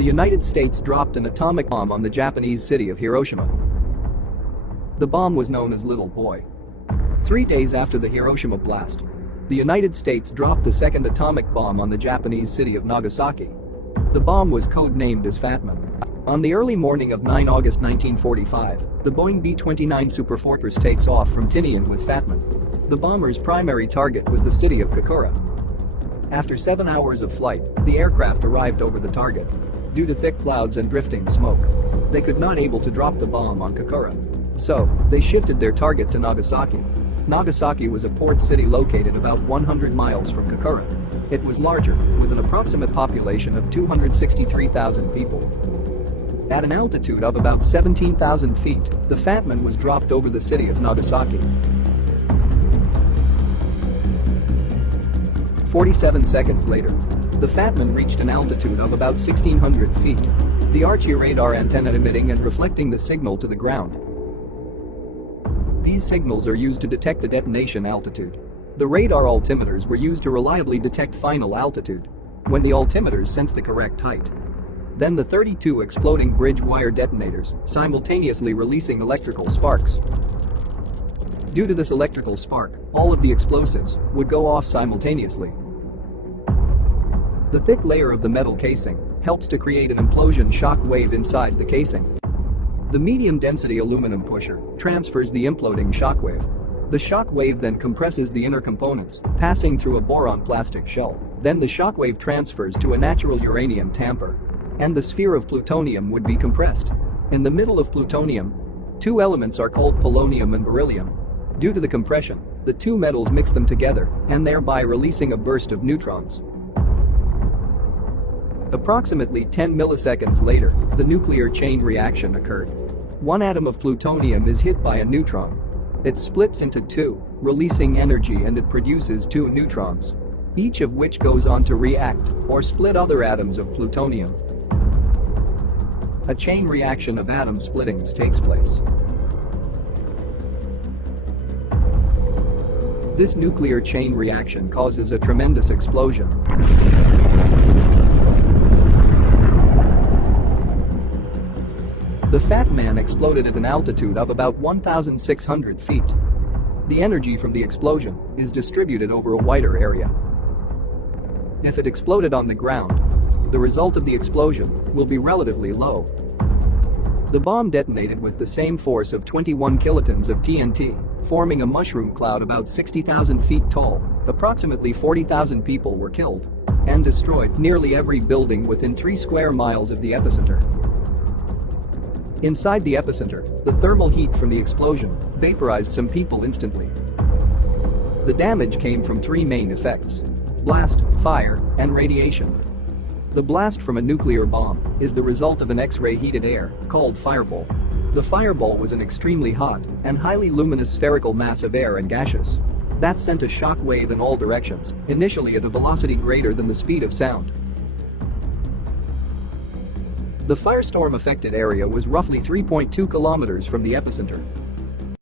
the United States dropped an atomic bomb on the Japanese city of Hiroshima. The bomb was known as Little Boy. 3 days after the Hiroshima blast, the United States dropped the second atomic bomb on the Japanese city of Nagasaki. The bomb was codenamed as Fat Man. On the early morning of 9 August 1945, the Boeing B-29 Superfortress takes off from Tinian with Fat Man. The bomber's primary target was the city of Kokura. After 7 hours of flight, the aircraft arrived over the target. Due to thick clouds and drifting smoke, they could not able to drop the bomb on Kokura. So, they shifted their target to Nagasaki. Nagasaki was a port city located about 100 miles from Kokura. It was larger, with an approximate population of 263,000 people. At an altitude of about 17,000 feet, the Fat Man was dropped over the city of Nagasaki. 47 seconds later, the Fat Man reached an altitude of about 1,600 feet. The Archie radar antenna emitting and reflecting the signal to the ground. These signals are used to detect the detonation altitude. The radar altimeters were used to reliably detect final altitude when the altimeters sensed the correct height. Then the 32 exploding bridge wire detonators, simultaneously releasing electrical sparks. Due to this electrical spark, all of the explosives would go off simultaneously. The thick layer of the metal casing helps to create an implosion shock wave inside the casing. The medium-density aluminum pusher transfers the imploding shock wave. The shock wave then compresses the inner components, passing through a boron plastic shell. Then the shock wave transfers to a natural uranium tamper, and the sphere of plutonium would be compressed. In the middle of plutonium, two elements are called polonium and beryllium. Due to the compression, the two metals mix them together and thereby releasing a burst of neutrons. Approximately 10 milliseconds later, the nuclear chain reaction occurred. One atom of plutonium is hit by a neutron. It splits into two, releasing energy, and it produces two neutrons, each of which goes on to react or split other atoms of plutonium. A chain reaction of atom splittings takes place. This nuclear chain reaction causes a tremendous explosion. The Fat Man exploded at an altitude of about 1,600 feet. The energy from the explosion is distributed over a wider area. If it exploded on the ground, the result of the explosion will be relatively low. The bomb detonated with the same force of 21 kilotons of TNT, forming a mushroom cloud about 60,000 feet tall. Approximately 40,000 people were killed and destroyed nearly every building within 3 square miles of the epicenter. Inside the epicenter, the thermal heat from the explosion vaporized some people instantly. The damage came from 3 main effects: blast, fire, and radiation. The blast from a nuclear bomb is the result of an X-ray heated air called fireball. The fireball was an extremely hot and highly luminous spherical mass of air and gaseous that sent a shock wave in all directions, initially at a velocity greater than the speed of sound. The firestorm-affected area was roughly 3.2 kilometers from the epicenter.